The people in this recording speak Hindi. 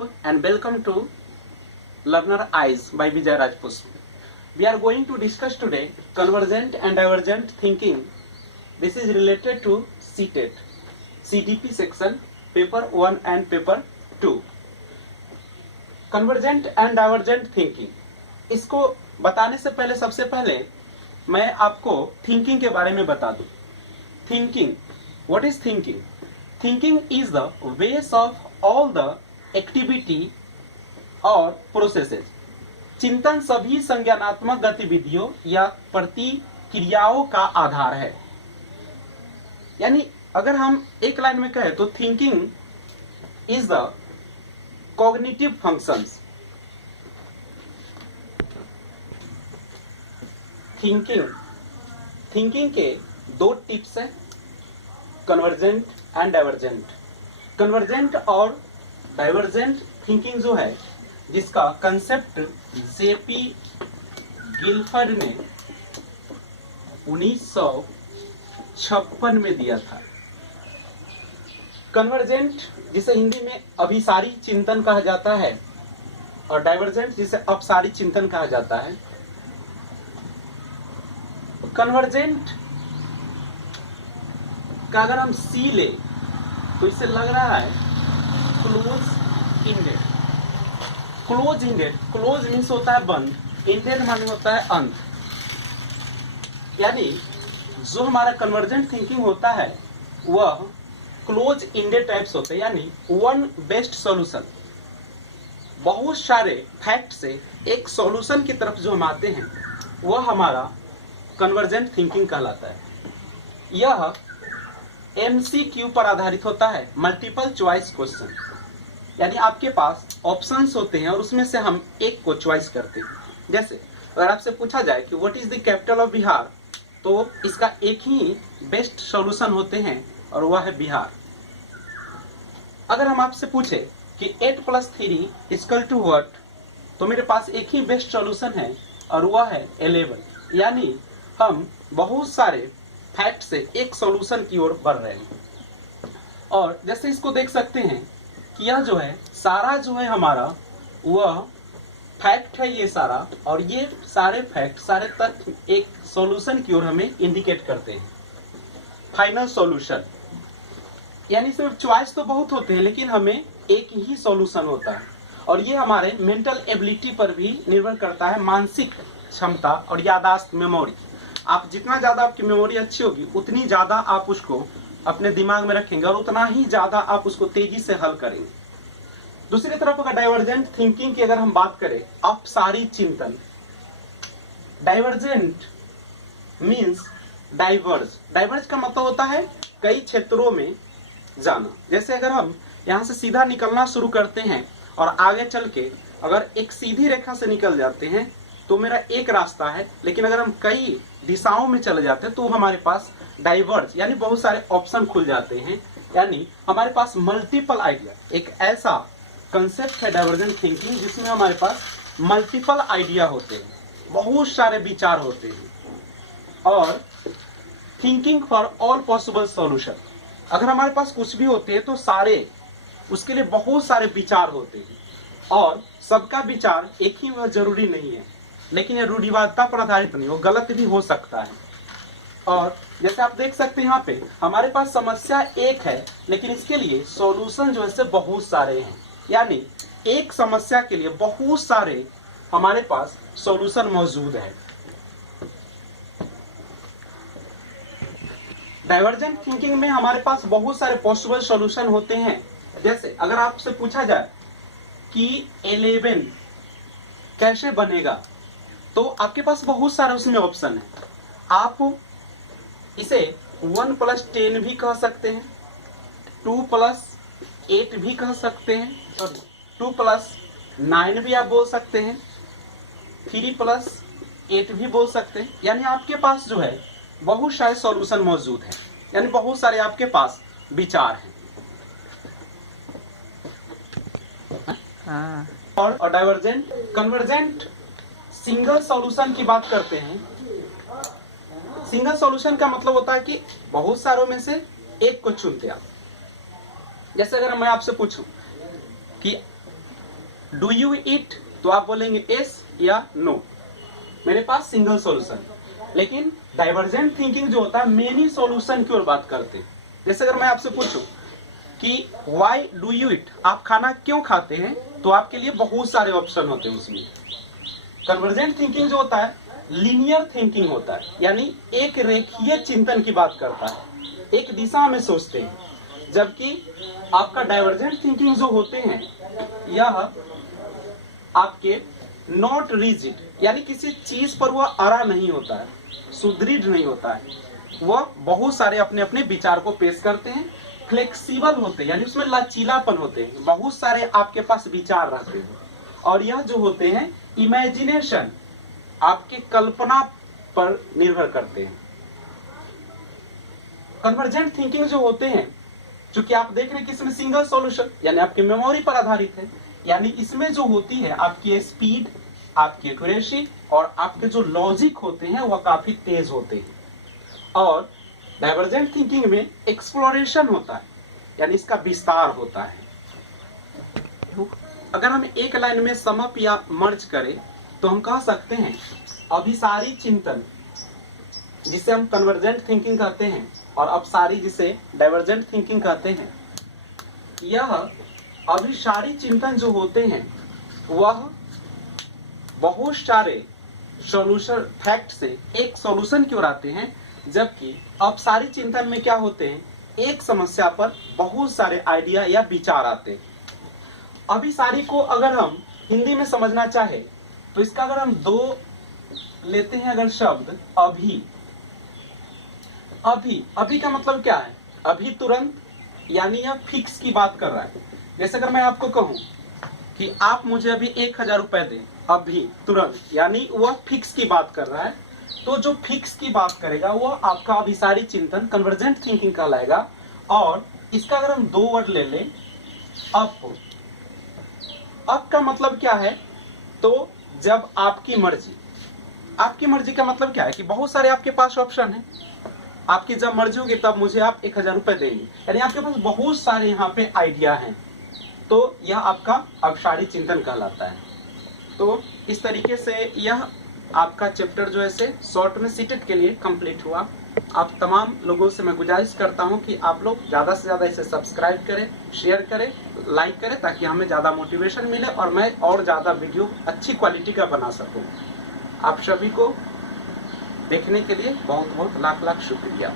Rajpusp and welcome to Learner Eyes by Vijay Rajpusp. We are going to discuss today convergent and divergent thinking. This is related to CTET, CDP section, paper 1 and paper 2. Convergent and divergent thinking. इसको बताने से पहले सबसे पहले मैं आपको thinking के बारे में बता दूं. Thinking. What is thinking? Thinking is the ways of all the activity और प्रोसेसेस. चिंतन सभी संज्ञानात्मक गतिविधियों या प्रतिक्रियाओं का आधार है. यानी अगर हम एक लाइन में कहें तो thinking is the cognitive functions. Thinking के दो टिप्स हैं, कन्वर्जेंट एंड डाइवर्जेंट. कन्वर्जेंट और डाइवर्जेंट थिंकिंग जो है, जिसका कंसेप्ट जेपी गिलफर्ड ने 1956 में दिया था. कन्वर्जेंट जिसे हिंदी में अभिसारी चिंतन कहा जाता है और डाइवर्जेंट जिसे अपसारी चिंतन कहा जाता है. कन्वर्जेंट का अगर हम सी ले तो इससे लग रहा है close ended. Close ended, close means होता है बंद, इंडेड माने होता है अंत. यानी जो हमारा कन्वर्जेंट थिंकिंग होता है वह क्लोज इंडेड टाइप्स होते हैं. यानी वन बेस्ट सॉल्यूशन, बहुत सारे फैक्ट से एक सॉल्यूशन की तरफ जो हम आते हैं वह हमारा कन्वर्जेंट थिंकिंग कहलाता है. यह MCQ पर आधारित होता है, मल्टीपल चॉइस क्वेश्चन. यानी आपके पास ऑप्शंस होते हैं और उसमें से हम एक को चॉइस करते हैं. जैसे अगर आपसे पूछा जाए कि what is the capital of Bihar, तो इसका एक ही बेस्ट सॉल्यूशन होते हैं और वह है बिहार. अगर हम आपसे पूछे कि 8 + 3 = व्हाट, तो मेरे पास एक ही बेस्ट सॉल्यूशन है और वह है 11. यानी हम बहुत सारे फैक्ट से एक सॉल्यूशन की ओर बढ़ रहे हैं. और जैसे इसको देख सकते हैं कि यह जो है सारा जो है हमारा वह फैक्ट है, ये सारा, और ये सारे फैक्ट, सारे तथ्य एक सॉल्यूशन की ओर हमें इंडिकेट करते हैं, फाइनल सॉल्यूशन. यानी सिर्फ चॉइस तो बहुत होते हैं लेकिन हमें एक ही सॉल्यूशन होता है. और ये हमारे मेंटल एबिलिटी पर भी निर्भर करता है, मानसिक क्षमता और याददाश्त, मेमोरी. आप जितना ज्यादा आपकी मेमोरी अच्छी होगी उतनी ज्यादा आप उसको अपने दिमाग में रखेंगे और उतना ही ज्यादा आप उसको तेजी से हल करेंगे. दूसरी तरफ अगर डाइवर्जेंट थिंकिंग की अगर हम बात करें, अपसारी चिंतन. Divergent means diverge. डाइवर्ज का मतलब होता है कई क्षेत्रों में जाना. जैसे अगर हम यहाँ से सीधा निकलना शुरू करते हैं और आगे चल के अगर एक सीधी रेखा से निकल जाते हैं तो मेरा एक रास्ता है, लेकिन अगर हम कई दिशाओं में चले जाते हैं तो हमारे पास डाइवर्ज यानी बहुत सारे ऑप्शन खुल जाते हैं. यानी हमारे पास मल्टीपल आइडिया, एक ऐसा कंसेप्ट है डाइवर्जेंट थिंकिंग जिसमें हमारे पास मल्टीपल आइडिया होते हैं, बहुत सारे विचार होते हैं. और thinking for all possible solution. अगर हमारे पास कुछ भी होते हैं तो सारे, उसके लिए बहुत सारे विचार होते हैं और सबका विचार एक ही वह जरूरी नहीं है, लेकिन ये रूढ़िवादिता पर आधारित नहीं, वो गलत भी हो सकता है. और जैसे आप देख सकते हैं यहाँ पे हमारे पास समस्या एक है लेकिन इसके लिए सॉल्यूशन जो है बहुत सारे हैं. यानी एक समस्या के लिए बहुत सारे हमारे पास सॉल्यूशन मौजूद है. डाइवर्जेंट थिंकिंग में हमारे पास बहुत सारे पॉसिबल सॉल्यूशन होते हैं. जैसे अगर आपसे पूछा जाए कि 11 कैसे बनेगा, तो आपके पास बहुत सारे उसमें ऑप्शन है. आप इसे 1 + 10 भी कह सकते हैं, 2 + 8 भी कह सकते हैं, 2 + 9 भी आप बोल सकते हैं, 3 + 8 भी बोल सकते हैं. यानी आपके पास जो है बहुत सारे सॉल्यूशन मौजूद हैं, यानी बहुत सारे आपके पास विचार हैं. और डाइवर्जेंट, कन्वर्जेंट सिंगल सॉल्यूशन की बात करते हैं. सिंगल सॉल्यूशन का मतलब होता है कि बहुत सारों में से एक को चुनते आप. जैसे अगर मैं आपसे पूछूं कि डू यू ईट, तो आप बोलेंगे यस या नो, मेरे पास सिंगल सॉल्यूशन। लेकिन डाइवर्जेंट थिंकिंग जो होता है मेनी सॉल्यूशन की ओर बात करते हैं। जैसे अगर मैं आपसे पूछूं कि वाई डू यू ईट, आप खाना क्यों खाते हैं, तो आपके लिए बहुत सारे ऑप्शन होते हैं उसमें। कन्वर्जेंट थिंकिंग जो होता है लीनियर थिंकिंग होता है, यानी एक रेखीय चिंतन की बात करता है, एक दिशा में सोचते हैं। जबकि आपका डाइवर्जेंट थिंकिंग जो होते हैं यह आपके नॉट रिजिड, यानी किसी चीज पर वह अड़ा नहीं होता है, सुदृढ़ नहीं होता है, वह बहुत सारे अपने अपने विचार को पेश करते हैं। फ्लेक्सिबल होते हैं, यानी उसमें लचीलापन होते हैं, बहुत सारे आपके पास विचार रहते हैं। और यह जो होते हैं इमेजिनेशन, आपकी कल्पना पर निर्भर करते हैं। कन्वर्जेंट थिंकिंग जो होते हैं, चूंकि आप देख रहे हैं कि इसमें सिंगल सॉल्यूशन, यानी आपकी मेमोरी पर आधारित है, यानी इसमें जो होती है आपकी स्पीड, आपकी एक्यूरेसी और आपके जो लॉजिक होते हैं वह काफी तेज होते हैं। और डाइवर्जेंट थिंकिंग में एक्सप्लोरेशन होता है, यानी इसका विस्तार होता है। अगर हम एक लाइन में सम अप या मर्ज करें तो हम कह सकते हैं अभिसारी चिंतन, जिसे हम कन्वर्जेंट थिंकिंग कहते हैं, और अपसारी जिसे डाइवर्जेंट थिंकिंग कहते हैं, यह अभिसारी चिंतन जो होते हैं वह बहुत सारे सॉल्यूशन फैक्ट से एक सॉल्यूशन की ओर आते हैं। जबकि अपसारी चिंतन में क्या होते हैं, एक समस्या पर बहुत सारे आइडिया या विचार आते हैं। अभिसारी को अगर हम हिंदी में समझना चाहे तो इसका अगर हम दो लेते हैं अगर शब्द, अभी, अभी, अभी का मतलब क्या है, अभी तुरंत, यानी यह फिक्स की बात कर रहा है। जैसे अगर मैं आपको कहूं कि आप मुझे अभी 1000 रुपए दें, अभी तुरंत, यानी वह फिक्स की बात कर रहा है। तो जो फिक्स की बात करेगा वह आपका अभिसारी चिंतन कन्वर्जेंट थिंकिंग कहलाएगा। और इसका अगर हम दो वर्ड ले लें, अप, अप का मतलब क्या है, तो जब आपकी मर्जी, आपकी मर्जी का मतलब क्या है कि बहुत सारे आपके पास ऑप्शन है, आपकी जब मर्जी होगी तब मुझे आप 1000 रुपए देंगे, यानी आपके पास बहुत सारे यहाँ पे आइडिया हैं, तो यह आपका अभिसारी चिंतन कहलाता है। तो इस तरीके से यह आपका चैप्टर जो है से शॉर्ट में सीटेट के लिए कंप्लीट हुआ। आप तमाम लोगों से मैं गुजारिश करता हूं कि आप लोग ज़्यादा से ज़्यादा इसे सब्सक्राइब करें, शेयर करें, लाइक करें, ताकि हमें ज़्यादा मोटिवेशन मिले और मैं और ज़्यादा वीडियो अच्छी क्वालिटी का बना सकूं। आप सभी को देखने के लिए बहुत बहुत लाख लाख शुक्रिया।